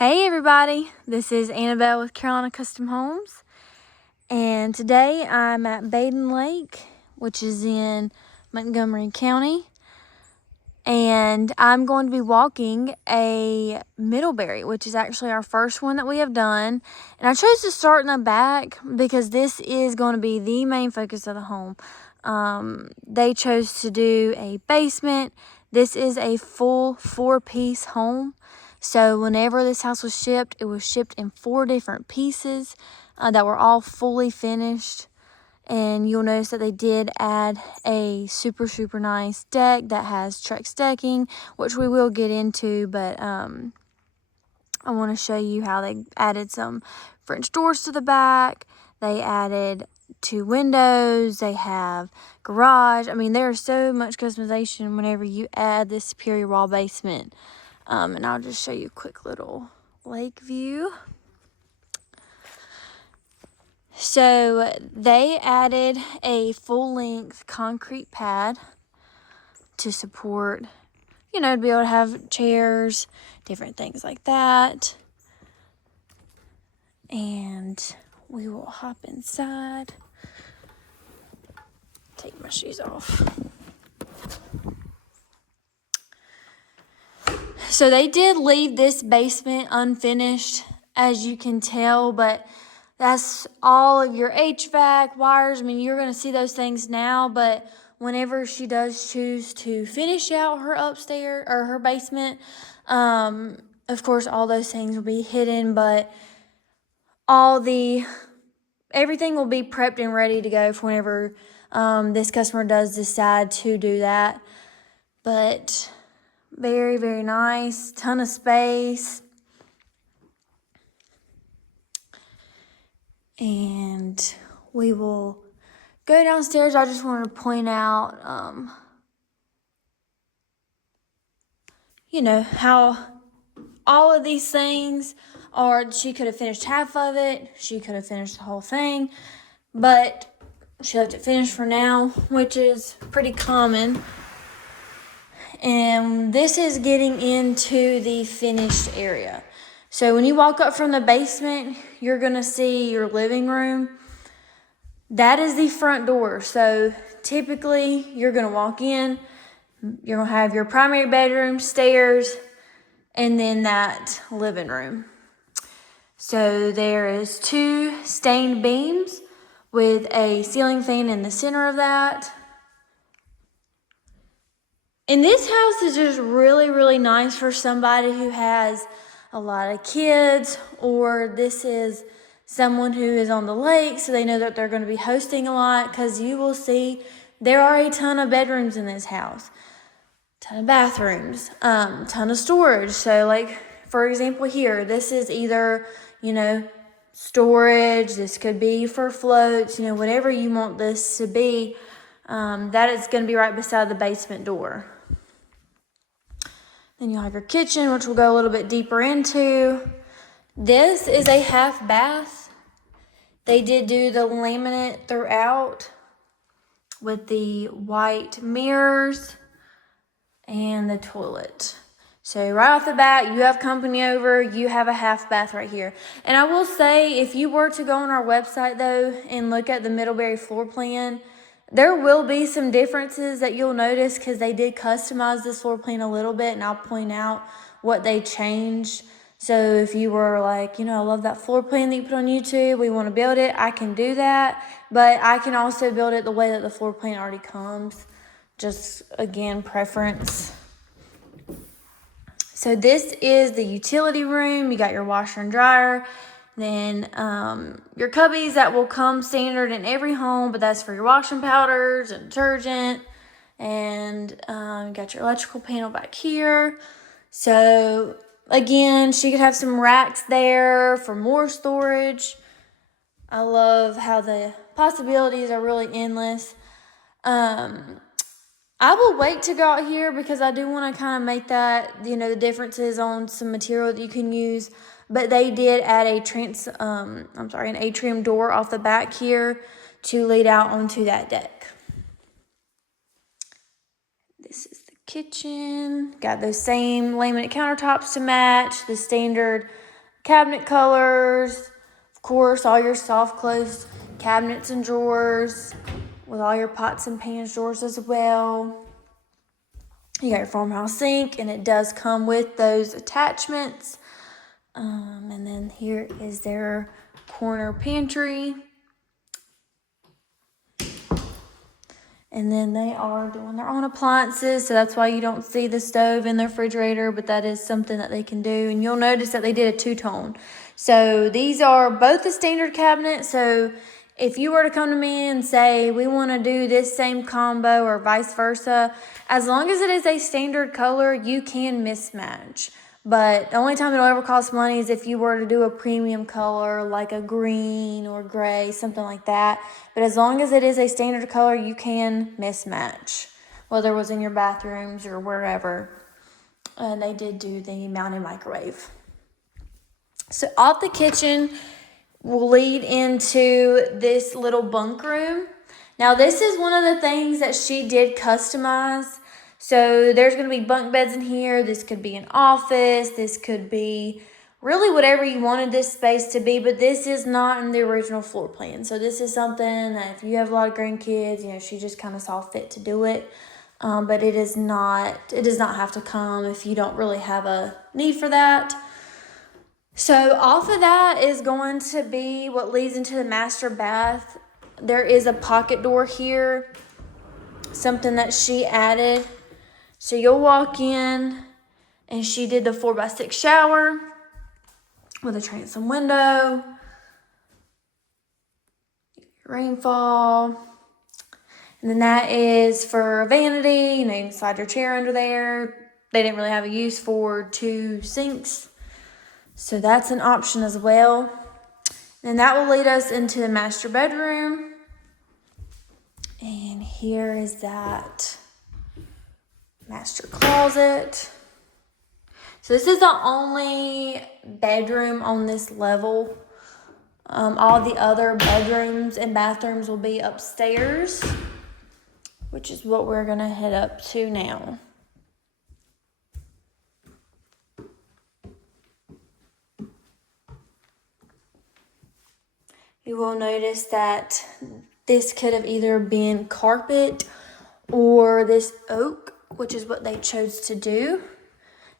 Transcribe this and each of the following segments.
Hey everybody, this is Annabelle with Carolina Custom Homes, and today I'm at Baden Lake, which is in Montgomery County, and I'm going to be walking a Middleburry, which is actually our first one that we have done. And I chose to start in the back because this is going to be the main focus of the home. They chose to do a basement. This is a full 4-piece home. So whenever this house was shipped, it was shipped in 4 different pieces that were all fully finished. And you'll notice that they did add a super nice deck that has Trex Decking, which we will get into, but I want to show you how they added some French doors to the back. They added 2 windows. They have garage. I mean, there's so much customization whenever you add this superior wall basement. And I'll just show you a quick little lake view. So they added a full-length concrete pad to support, to be able to have chairs, different things like that. And we will hop inside. Take my shoes off. So they did leave this basement unfinished, as you can tell, but that's all of your HVAC wires. I mean, you're going to see those things now, but whenever she does choose to finish out her upstairs or her basement, of course, all those things will be hidden, but everything will be prepped and ready to go for whenever this customer does decide to do that. But very nice, ton of space. And we will go downstairs. I just wanted to point out, how all of these things are, she could have finished half of it. She could have finished the whole thing, but she left it finished for now, which is pretty common. And this is getting into the finished area. So when you walk up from the basement, you're going to see your living room. That is the front door. So typically you're going to walk in, you're going to have your primary bedroom, stairs, and then that living room. So there is 2 stained beams with a ceiling fan in the center of that. And this house is just really nice for somebody who has a lot of kids, or this is someone who is on the lake, so they know that they're going to be hosting a lot, because you will see there are a ton of bedrooms in this house, ton of bathrooms, ton of storage. So like, for example, here, this is either, storage. This could be for floats, whatever you want this to be. That is going to be right beside the basement door. Then you'll have your kitchen, which we'll go a little bit deeper into. This is a half bath. They did do the laminate throughout with the white mirrors and the toilet. So right off the bat, you have company over, you have a half bath right here. And I will say, if you were to go on our website though and look at the Middleburry floor plan, there will be some differences that you'll notice, because they did customize this floor plan a little bit, and I'll point out what they changed. So if you were like, I love that floor plan that you put on YouTube, we want to build it, I can do that. But I can also build it the way that the floor plan already comes. Just, again, preference. So this is the utility room. You got your washer and dryer. Then your cubbies that will come standard in every home, but that's for your washing powders and detergent. And you got your electrical panel back here. So again, she could have some racks there for more storage. I love how the possibilities are really endless. I will wait to go out here because I do want to kind of make that, the differences on some material that you can use. But they did add an atrium door off the back here to lead out onto that deck. This is the kitchen. Got those same laminate countertops to match, the standard cabinet colors, of course, all your soft close cabinets and drawers with all your pots and pans drawers as well. You got your farmhouse sink, and it does come with those attachments. And then here is their corner pantry. And then they are doing their own appliances, so that's why you don't see the stove in the refrigerator, but that is something that they can do. And you'll notice that they did a two-tone. So these are both the standard cabinet. So if you were to come to me and say, we want to do this same combo or vice versa, as long as it is a standard color, you can mismatch. But the only time it'll ever cost money is if you were to do a premium color like a green or gray, something like that. But as long as it is a standard color, you can mismatch, whether it was in your bathrooms or wherever. And they did do the mounted microwave. So off the kitchen will lead into this little bunk room. Now this is one of the things that she did customize. So there's going to be bunk beds in here. This could be an office. This could be really whatever you wanted this space to be, but this is not in the original floor plan. So this is something that if you have a lot of grandkids, you know, she just kind of saw fit to do it. But it does not have to come if you don't really have a need for that. So off of that is going to be what leads into the master bath. There is a pocket door here, something that she added. So you'll walk in, and she did the 4x6 shower with a transom window, rainfall, and then that is for vanity. You know, you can slide your chair under there. They didn't really have a use for 2 sinks, so that's an option as well. And that will lead us into the master bedroom, and here is that master closet. So this is the only bedroom on this level. All the other bedrooms and bathrooms will be upstairs, which is what we're gonna head up to now. You will notice that this could have either been carpet or this oak, which is what they chose to do.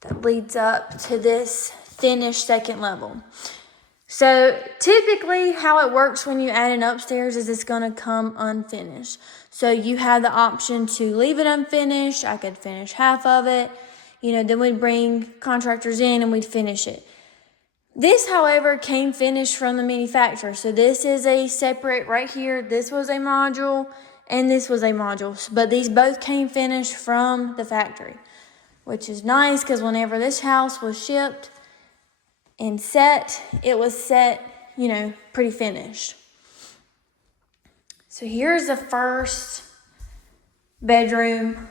That leads up to this finished second level. So typically how it works when you add an upstairs is it's gonna come unfinished. So you have the option to leave it unfinished. I could finish half of it. You know, then we'd bring contractors in and we'd finish it. This, however, came finished from the manufacturer. So this is a separate right here. This was a module and this was a module. But these both came finished from the factory, which is nice because whenever this house was shipped and set, it was set, you know, pretty finished. So here's the first bedroom,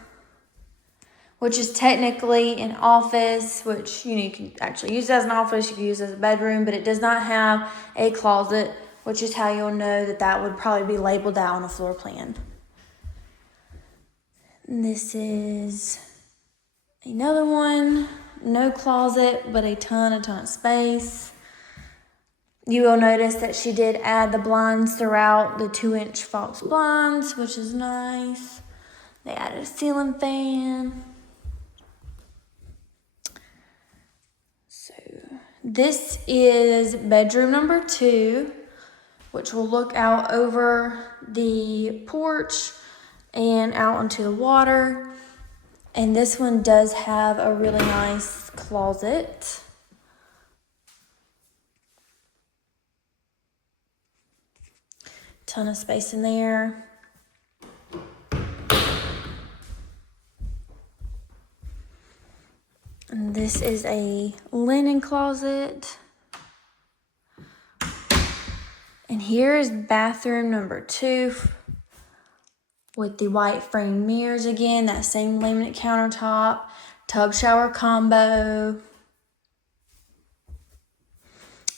which is technically an office, which, you know, you can actually use as an office, you can use as a bedroom, but it does not have a closet, which is how you'll know that that would probably be labeled out on a floor plan. And this is another one, no closet, but a ton of space. You will notice that she did add the blinds throughout, the 2-inch false blinds, which is nice. They added a ceiling fan. So this is bedroom number 2, which will look out over the porch and out onto the water. And this one does have a really nice closet. Ton of space in there. And this is a linen closet. And here is bathroom number 2 with the white frame mirrors again, that same laminate countertop, tub shower combo.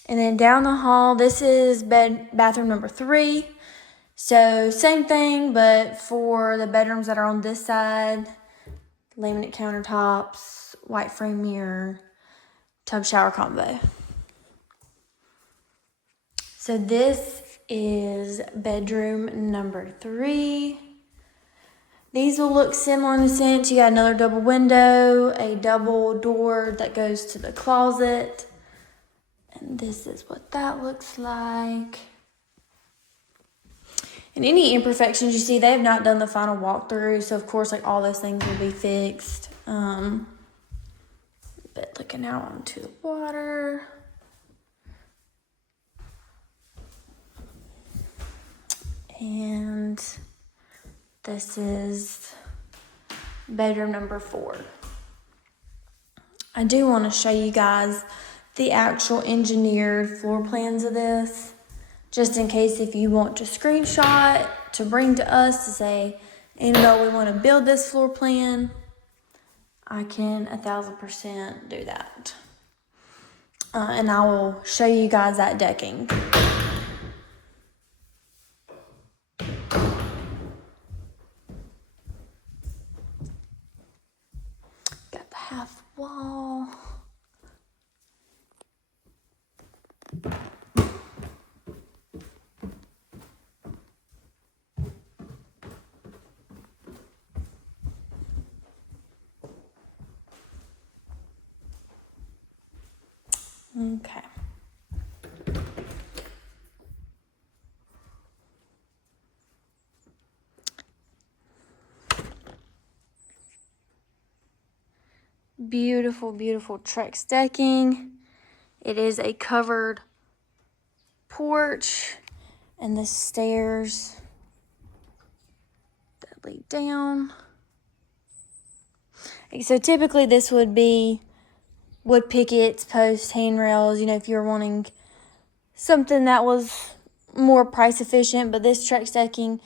And then down the hall, this is bathroom number 3. So same thing, but for the bedrooms that are on this side, laminate countertops, white frame mirror, tub shower combo. So this is bedroom number 3. These will look similar in the sense you got another double window, a double door that goes to the closet. And this is what that looks like. And any imperfections you see, they have not done the final walkthrough. So of course, like all those things will be fixed. But looking out onto the water. And this is bedroom number 4. I do want to show you guys the actual engineered floor plans of this, just in case if you want to screenshot to bring to us to say, Annabelle, we want to build this floor plan, I can 1000% do that. And I will show you guys that decking. Got the half wall. Okay. Beautiful, beautiful Trex decking. It is a covered porch and the stairs that lead down. So typically this would be wood pickets, posts, handrails, if you're wanting something that was more price efficient, but this Trex decking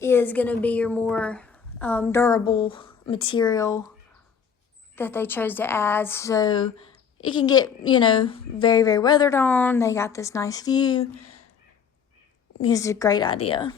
is going to be your more durable material that they chose to add, so it can get, very, very weathered on. They got this nice view. It's a great idea.